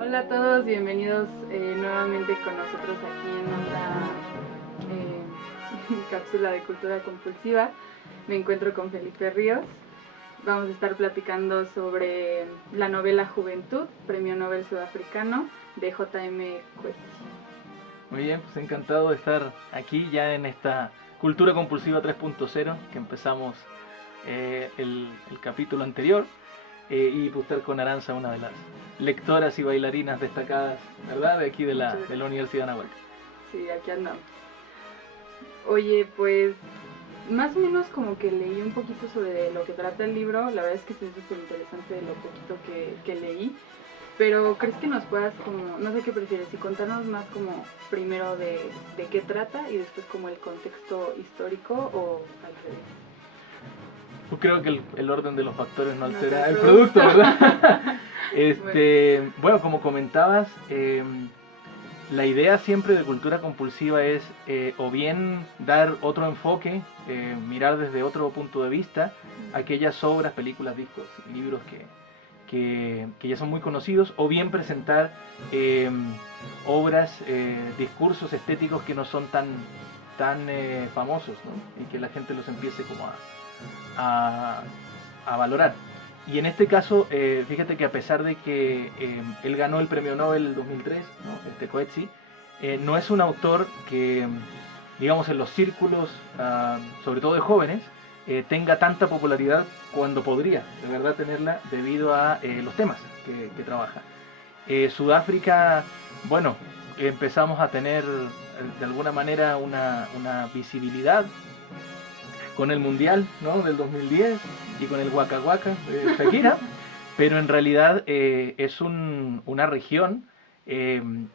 Hola a todos, bienvenidos nuevamente con nosotros aquí en otra cápsula de cultura compulsiva. Me encuentro con Felipe Ríos. Vamos a estar platicando sobre la novela Juventud, Premio Nobel Sudafricano, de J.M. Coetzee. Muy bien, pues encantado de estar aquí ya en esta Cultura Compulsiva 3.0 que empezamos el capítulo anterior y pues estar con Aranza, una de las lectoras y bailarinas destacadas, ¿verdad? De aquí de la Universidad de Anáhuac. Sí, aquí andamos. Oye, pues más o menos como que leí un poquito sobre lo que trata el libro. La verdad es que es súper interesante lo poquito que leí. Pero ¿crees que nos puedas como, no sé qué prefieres, si contarnos más como primero de qué trata y después como el contexto histórico o al revés? Pues creo que el orden de los factores no altera No, el producto, ¿verdad? Bueno. Bueno, como comentabas, la idea siempre de cultura compulsiva es o bien dar otro enfoque, mirar desde otro punto de vista aquellas obras, películas, discos, libros que ya son muy conocidos, o bien presentar obras, discursos estéticos que no son tan famosos, ¿no? Y que la gente los empiece como a valorar. Y en este caso, fíjate que a pesar de que él ganó el premio Nobel en 2003, ¿no? Coetzee, no es un autor que, digamos, en los círculos, sobre todo de jóvenes, tenga tanta popularidad cuando podría, de verdad, tenerla debido a los temas que trabaja. Sudáfrica, bueno, empezamos a tener de alguna manera una visibilidad con el Mundial, ¿no? Del 2010 y con el Waka Waka de Shakira, pero en realidad es una región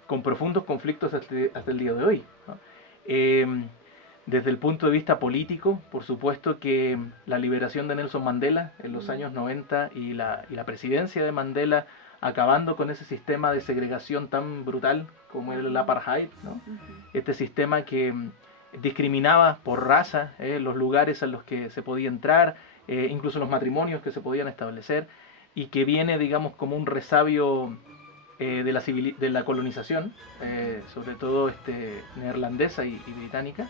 con profundos conflictos hasta el día de hoy, ¿no? Desde el punto de vista político, por supuesto que la liberación de Nelson Mandela en los años 90 y la presidencia de Mandela acabando con ese sistema de segregación tan brutal como era el apartheid, ¿no? Este sistema que discriminaba por raza los lugares a los que se podía entrar, incluso los matrimonios que se podían establecer, y que viene, digamos, como un resabio de la colonización, sobre todo neerlandesa y británica,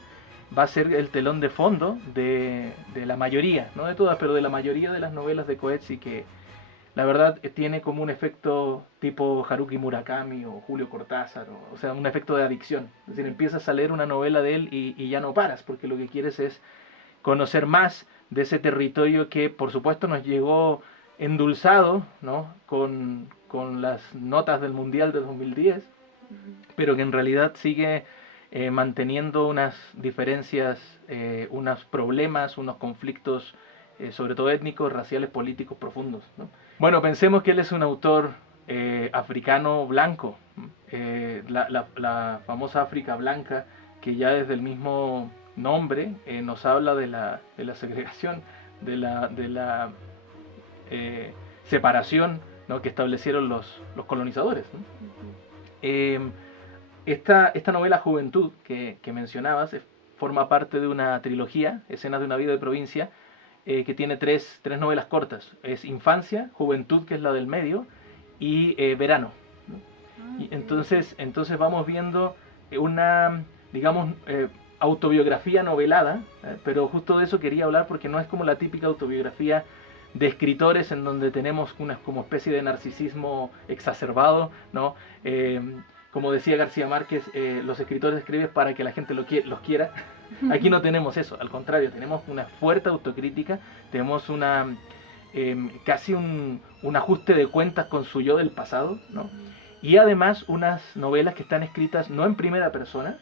va a ser el telón de fondo de la mayoría, no de todas, pero de la mayoría de las novelas de Coetzee, que la verdad tiene como un efecto tipo Haruki Murakami o Julio Cortázar, o sea, un efecto de adicción. Es decir, empiezas a leer una novela de él y ya no paras, porque lo que quieres es conocer más de ese territorio que, por supuesto, nos llegó endulzado, ¿no? con las notas del Mundial de 2010, pero que en realidad sigue manteniendo unas diferencias, unos problemas, unos conflictos, sobre todo étnicos, raciales, políticos profundos, ¿no? Bueno, pensemos que él es un autor africano blanco, la famosa África blanca, que ya desde el mismo nombre nos habla de la segregación, de la separación, ¿no? Que establecieron los colonizadores, ¿no? Esta novela Juventud que mencionabas forma parte de una trilogía, Escenas de una vida de provincia, que tiene tres novelas cortas. Es Infancia, Juventud, que es la del medio, y Verano, ¿no? Y entonces vamos viendo una, digamos, autobiografía novelada, pero justo de eso quería hablar porque no es como la típica autobiografía de escritores en donde tenemos una como especie de narcisismo exacerbado, ¿no? Como decía García Márquez, los escritores escriben para que la gente los quiera. Aquí no tenemos eso, al contrario, tenemos una fuerte autocrítica, tenemos casi un ajuste de cuentas con su yo del pasado, ¿no? Y además unas novelas que están escritas no en primera persona,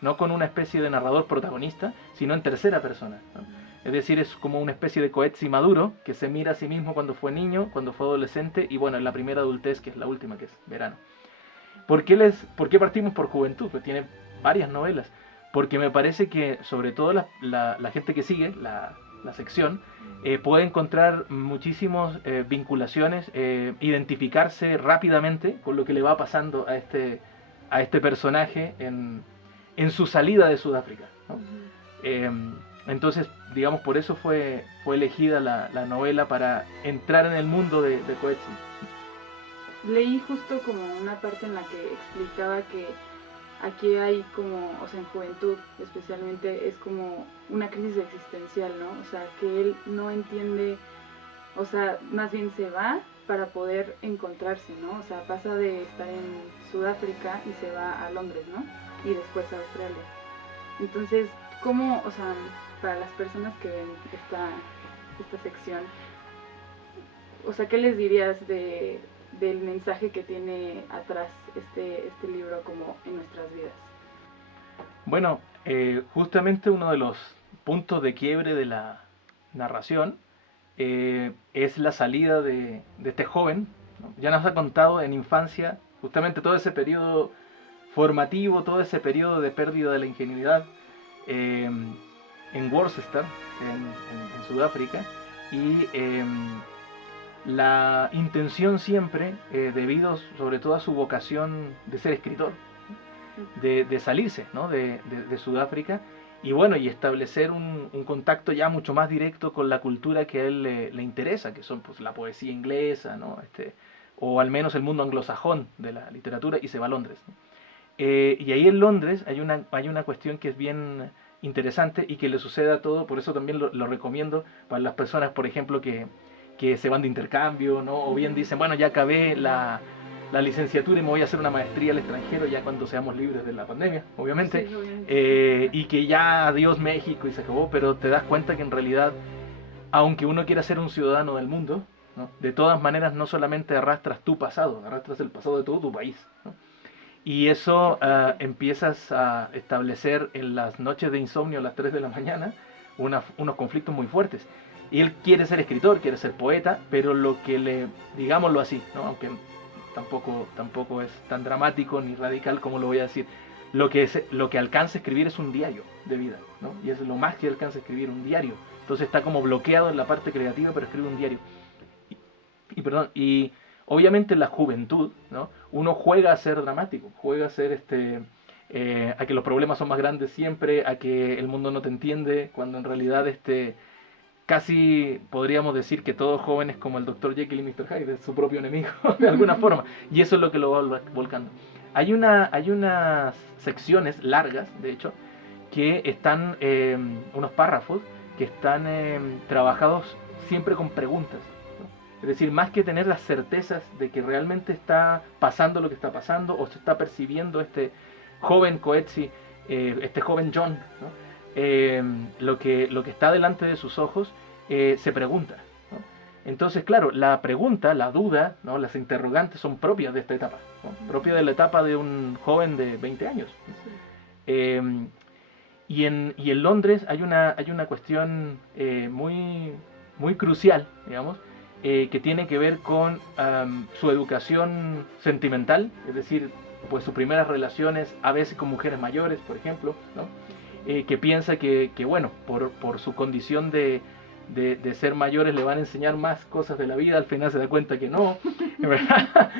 no con una especie de narrador protagonista, sino en tercera persona, ¿no? Es decir, es como una especie de Coetzee maduro que se mira a sí mismo cuando fue niño, cuando fue adolescente y bueno, en la primera adultez, que es la última, que es Verano. ¿Por qué partimos por Juventud? Pues tiene varias novelas. Porque me parece que sobre todo la gente que sigue la sección puede encontrar muchísimas vinculaciones, identificarse rápidamente con lo que le va pasando a este personaje en su salida de Sudáfrica, ¿no? Entonces, digamos, por eso fue elegida la novela para entrar en el mundo de Coetzee. Leí justo como una parte en la que explicaba que aquí hay como, o sea, en juventud especialmente, es como una crisis existencial, ¿no? O sea, que él no entiende, o sea, más bien se va para poder encontrarse, ¿no? O sea, pasa de estar en Sudáfrica y se va a Londres, ¿no? Y después a Australia. Entonces, ¿cómo, o sea, para las personas que ven esta sección, o sea, qué les dirías del mensaje que tiene atrás este libro como en nuestras vidas? Bueno, justamente uno de los puntos de quiebre de la narración es la salida de este joven, ¿no? Ya nos ha contado en infancia justamente todo ese periodo formativo, todo ese periodo de pérdida de la ingenuidad eh, en Worcester, en Sudáfrica, y la intención siempre, debido sobre todo a su vocación de ser escritor, de salirse, ¿no? de Sudáfrica y bueno, y establecer un contacto ya mucho más directo con la cultura que a él le interesa, que son pues la poesía inglesa, ¿no? O al menos el mundo anglosajón de la literatura, y se va a Londres, ¿no? Y ahí en Londres hay una cuestión que es bien interesante y que le sucede a todo, por eso también lo recomiendo para las personas, por ejemplo, que se van de intercambio, ¿no? O bien dicen, bueno, ya acabé la licenciatura y me voy a hacer una maestría al extranjero ya cuando seamos libres de la pandemia, obviamente, Sí, obviamente. y que ya adiós México y se acabó, pero te das cuenta que en realidad, aunque uno quiera ser un ciudadano del mundo, ¿no? De todas maneras no solamente arrastras tu pasado, arrastras el pasado de todo tu país, ¿no? Y eso empiezas a establecer en las noches de insomnio a las 3 de la mañana unos conflictos muy fuertes. Y él quiere ser escritor, quiere ser poeta, pero lo que le, digámoslo así, ¿no? Aunque tampoco es tan dramático ni radical como lo voy a decir, lo que alcanza a escribir es un diario de vida, ¿no? Y es lo más que alcanza a escribir, un diario. Entonces está como bloqueado en la parte creativa, pero escribe un diario. Y obviamente en la juventud, ¿no? Uno juega a ser dramático, juega a ser a que los problemas son más grandes siempre, a que el mundo no te entiende, cuando en realidad casi podríamos decir que todo joven es como el Dr. Jekyll y Mr. Hyde, es su propio enemigo de alguna forma, y eso es lo que lo va volcando. Hay unas secciones largas, de hecho, que están, unos párrafos, que están trabajados siempre con preguntas. Es decir, más que tener las certezas de que realmente está pasando lo que está pasando o se está percibiendo este joven Coetzee, este joven John, ¿no? Lo que está delante de sus ojos, se pregunta, ¿no? Entonces, claro, la pregunta, la duda, ¿no? Las interrogantes son propias de esta etapa, ¿no? Propias de la etapa de un joven de 20 años. Eh, y en Londres hay una cuestión muy crucial, digamos, que tiene que ver con su educación sentimental, es decir, pues sus primeras relaciones a veces con mujeres mayores, por ejemplo, ¿no? Que piensa que bueno, por su condición de ser mayores le van a enseñar más cosas de la vida, al final se da cuenta que no, ¿verdad?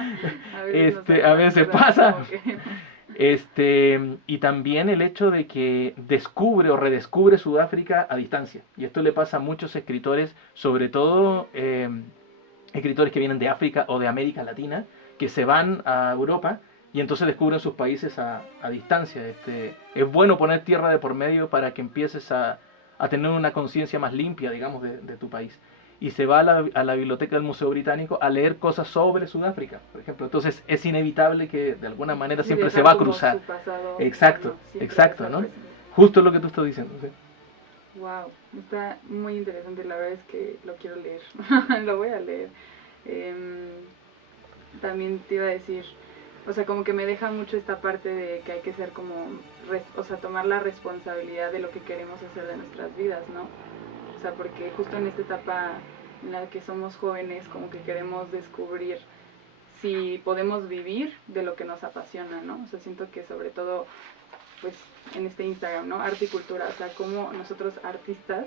A veces pasa. Y también el hecho de que descubre o redescubre Sudáfrica a distancia. Y esto le pasa a muchos escritores, sobre todo escritores que vienen de África o de América Latina, que se van a Europa y entonces descubren sus países a distancia. Es bueno poner tierra de por medio para que empieces a tener una conciencia más limpia, digamos, de tu país. Y se va a la biblioteca del Museo Británico a leer cosas sobre Sudáfrica, por ejemplo. Entonces es inevitable que de alguna manera Sí, siempre se va a como cruzar. su pasado, Exacto, exacto, ¿no? presente. Justo lo que tú estás diciendo. ¿Sí? Wow, está muy interesante, la verdad es que lo quiero leer, lo voy a leer. También te iba a decir, o sea, como que me deja mucho esta parte de que hay que ser como, o sea, tomar la responsabilidad de lo que queremos hacer de nuestras vidas, ¿no? O sea, porque justo en esta etapa en la que somos jóvenes, como que queremos descubrir si podemos vivir de lo que nos apasiona, ¿no? O sea, siento que sobre todo, pues, en este Instagram, ¿no? Arte y cultura, o sea, cómo nosotros artistas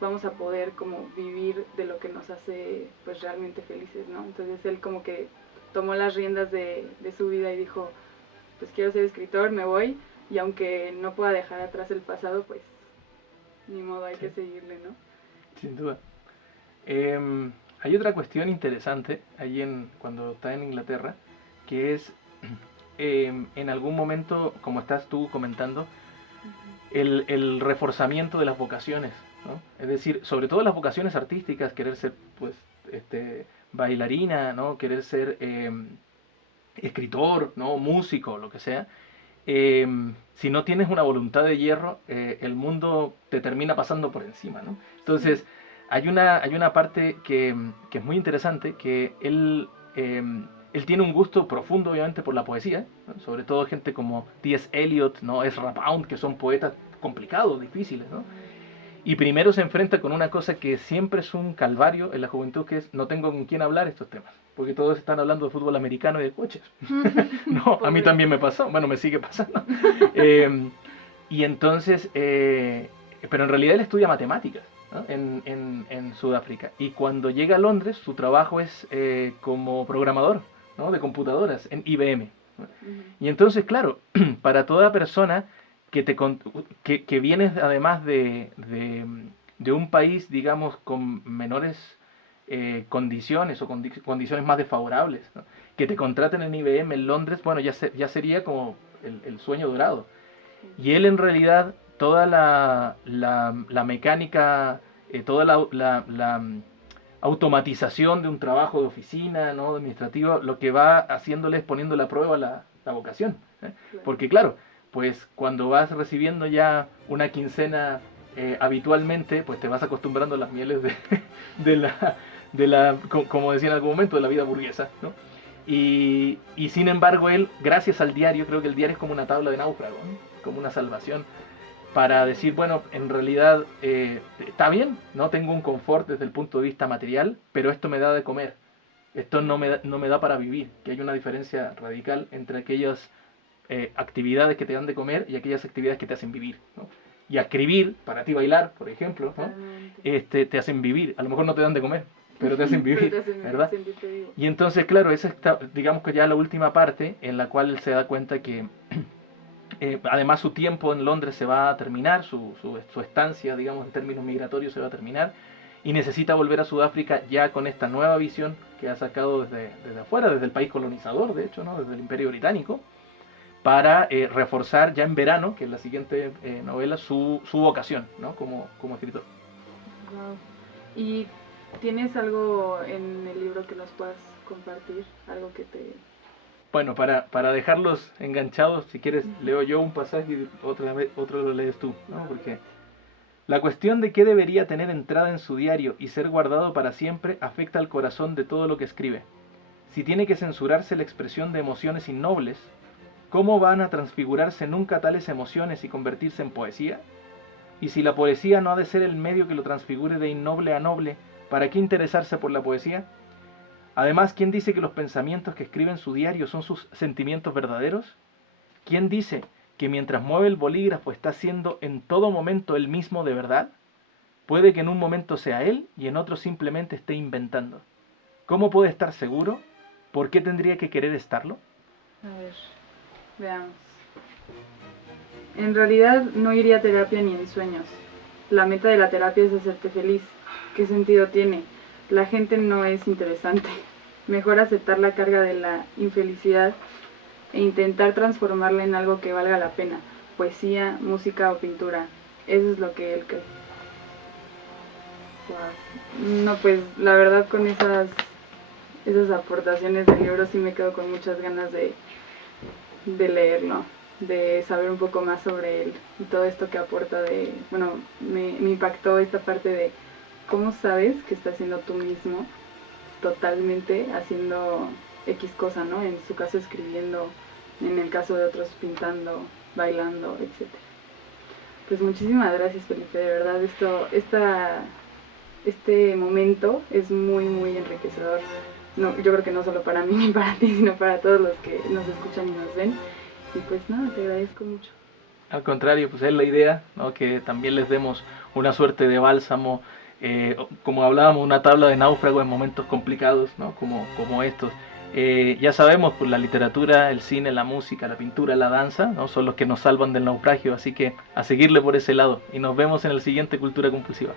vamos a poder como vivir de lo que nos hace, pues, realmente felices, ¿no? Entonces él como que tomó las riendas de su vida y dijo, pues quiero ser escritor, me voy, y aunque no pueda dejar atrás el pasado, pues ni modo, hay que seguirle, ¿no? Sin duda. Hay otra cuestión interesante allí cuando está en Inglaterra, que es en algún momento, como estás tú comentando, el reforzamiento de las vocaciones, ¿no? Es decir, sobre todo las vocaciones artísticas, querer ser pues bailarina, ¿no? Querer ser escritor, ¿no? Músico, lo que sea. Si no tienes una voluntad de hierro, el mundo te termina pasando por encima, ¿no? Entonces, hay una parte que es muy interesante, que él tiene un gusto profundo, obviamente, por la poesía, ¿no? Sobre todo gente como T.S. Eliot, ¿no? Ezra Pound, que son poetas complicados, difíciles, ¿no? Y primero se enfrenta con una cosa que siempre es un calvario en la juventud, que es no tengo con quién hablar estos temas, porque todos están hablando de fútbol americano y de coches. No, a mí también me pasó, bueno, me sigue pasando. Y entonces, pero en realidad él estudia matemáticas, ¿no? en Sudáfrica. Y cuando llega a Londres, su trabajo es como programador, ¿no? De computadoras en IBM, ¿no? Y entonces, claro, para toda persona que vienes además de un país, digamos, con menores condiciones o condiciones más desfavorables, ¿no? Que te contraten en IBM en Londres, bueno, ya sería como el sueño dorado. Y él en realidad, toda la mecánica, toda la automatización de un trabajo de oficina, ¿no? Administrativo, lo que va haciéndole es poniéndole a prueba la vocación, ¿eh? Porque claro, pues cuando vas recibiendo ya una quincena habitualmente, pues te vas acostumbrando a las mieles de como decía en algún momento, de la vida burguesa, ¿no? Y sin embargo él, gracias al diario, creo que el diario es como una tabla de náufrago, ¿no? Como una salvación, para decir, bueno, en realidad está bien, no tengo un confort desde el punto de vista material, pero esto me da de comer, esto no me da para vivir, que hay una diferencia radical entre aquellas actividades que te dan de comer y aquellas actividades que te hacen vivir, ¿no? Y a escribir, para ti bailar, por ejemplo, ¿no? Te hacen vivir, a lo mejor no te dan de comer, pero te hacen vivir, ¿verdad? Y entonces, claro, esa está, digamos que ya la última parte en la cual él se da cuenta que además su tiempo en Londres se va a terminar, su estancia, digamos, en términos migratorios se va a terminar, y necesita volver a Sudáfrica ya con esta nueva visión que ha sacado desde afuera, desde el país colonizador, de hecho, ¿no? Desde el Imperio Británico, para reforzar ya en verano, que es la siguiente novela, su vocación, ¿no? como escritor. Wow. ¿Y tienes algo en el libro que nos puedas compartir? Algo que te... Bueno, para dejarlos enganchados, si quieres, leo yo un pasaje y otro lo lees tú, ¿no? Porque la cuestión de qué debería tener entrada en su diario y ser guardado para siempre afecta al corazón de todo lo que escribe. Si tiene que censurarse la expresión de emociones innobles, ¿cómo van a transfigurarse nunca tales emociones y convertirse en poesía? Y si la poesía no ha de ser el medio que lo transfigure de innoble a noble, ¿para qué interesarse por la poesía? Además, ¿quién dice que los pensamientos que escribe en su diario son sus sentimientos verdaderos? ¿Quién dice que mientras mueve el bolígrafo está siendo en todo momento el mismo de verdad? Puede que en un momento sea él y en otro simplemente esté inventando. ¿Cómo puede estar seguro? ¿Por qué tendría que querer estarlo? A ver, veamos. En realidad no iría a terapia ni en sueños. La meta de la terapia es hacerte feliz. ¿Qué sentido tiene? La gente no es interesante. Mejor aceptar la carga de la infelicidad e intentar transformarla en algo que valga la pena. Poesía, música o pintura. Eso es lo que él cree. Wow. No, pues la verdad con esas aportaciones del libro sí me quedo con muchas ganas de leerlo, de saber un poco más sobre él y todo esto que aporta de... Bueno, me impactó esta parte de cómo sabes que estás siendo tú mismo totalmente haciendo X cosa, ¿no? En su caso escribiendo, en el caso de otros pintando, bailando, etc. Pues muchísimas gracias, Felipe, de verdad este momento es muy muy enriquecedor. No, yo creo que no solo para mí ni para ti, sino para todos los que nos escuchan y nos ven. Y pues nada, te agradezco mucho. Al contrario, pues es la idea, ¿no? Que también les demos una suerte de bálsamo, como hablábamos, una tabla de náufrago en momentos complicados, ¿no? Como estos. Ya sabemos, pues la literatura, el cine, la música, la pintura, la danza, ¿no? Son los que nos salvan del naufragio, así que a seguirle por ese lado. Y nos vemos en el siguiente Cultura Compulsiva.